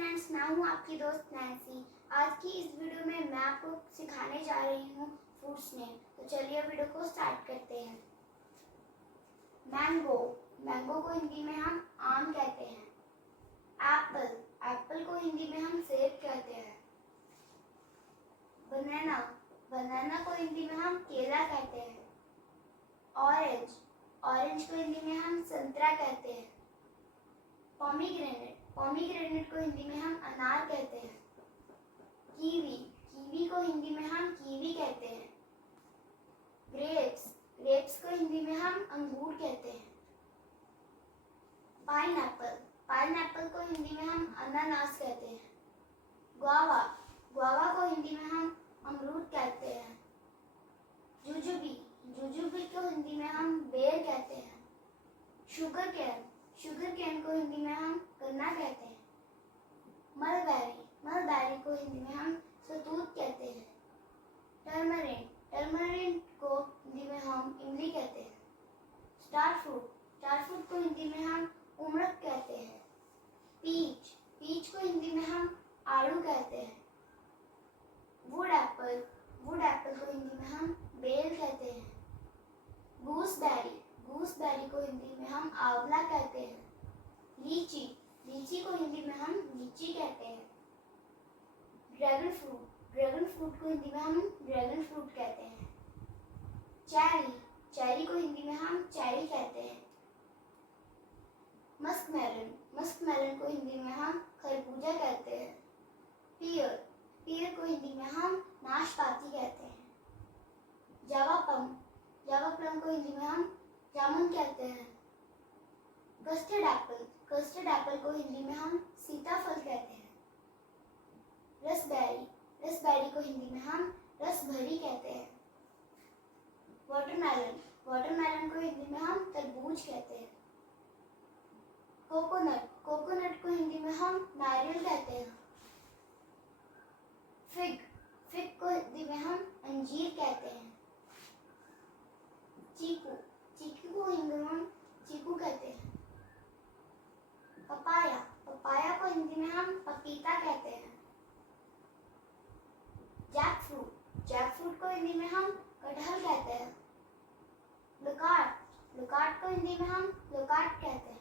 Friends, मैं हूँ आपकी दोस्त नैन्सी। आज की इस वीडियो में मैं आपको सिखाने जा रही हूँ फ्रूट्स नेम। तो चलिए वीडियो को स्टार्ट करते हैं। मैंगो, मैंगो को हिंदी में हम आम कहते हैं। एप्पल, एप्पल को हिंदी में हम सेब कहते हैं। बनाना, बनाना को हिंदी में हम केला कहते हैं। ऑरेंज, ऑरेंज को हिंदी में हम संतरा कहते हैं। पोमीग्रेनेट, पोमीग्रेनेट को हिंदी में हम अनार कहते हैं। कीवी, कीवी को हिंदी में हम कीवी कहते हैं। ग्रेप्स, ग्रेप्स को हिंदी में हम अंगूर कहते हैं। पाइनएप्पल, पाइनएप्पल को हिंदी में हम अनानास कहते हैं। गुआवा, गुआवा को हिंदी में हम अमरूद कहते हैं। जुजुबी, जुजुबी को हिंदी में हम बेर कहते हैं। शुगर कैन, शुगर कैन को हिंदी में हम गन्ना कहते हैं। मलबेरी, मलबेरी को हिंदी में हम शहतूत कहते हैं। टर्मरिन, टर्मरिन को हिंदी में हम इमली कहते हैं। स्टार फ्रूट, स्टार फ्रूट को हिंदी में हम उमरक कहते हैं। पीच, पीच को हिंदी में हम आड़ू कहते हैं। वुड एप्पल, वुड एप्पल को हिंदी में हम बेल कहते हैं। गूसबेरी, गूसबेरी को हिंदी में हम आंवला कहते हैं। लीची, लीची को हिंदी में हम लीची कहते हैं। ड्रैगन फ्रूट, ड्रैगन फ्रूट को हिंदी में हम ड्रैगन फ्रूट कहते हैं। चेरी, चेरी को हिंदी में हम चेरी कहते हैं। मस्क मेलन, मस्क मेलन को हिंदी में हम खरबूजा कहते हैं। पियर, पियर को हिंदी में हम नाशपाती कहते हैं। जावा प्लम, जावा प्लम को हिंदी में हम जामुन कहते हैं। कस्टर्ड एप्पल, कस्टर्ड एप्पल को हिंदी में हम सीताफल कहते हैं। रसबेरी, रसबेरी को हिंदी में हम रसभरी कहते हैं। वाटरमेलन, वाटरमेलन को हिंदी में हम तरबूज कहते हैं। कोकोनट, कोकोनट को हिंदी में हम नारियल कहते हैं। फिग, फिग को हिंदी में हम अंजीर कहते हैं। चीकू, चीकू को हिंदी में हम चीकू कहते हैं। पपाया, पपाया को हिंदी में हम पपीता कहते हैं। जैक फ्रूट, जैक फ्रूट को हिंदी में हम कटहल कहते हैं। लुकाट, लुकाट को हिंदी में हम लुकाट कहते हैं।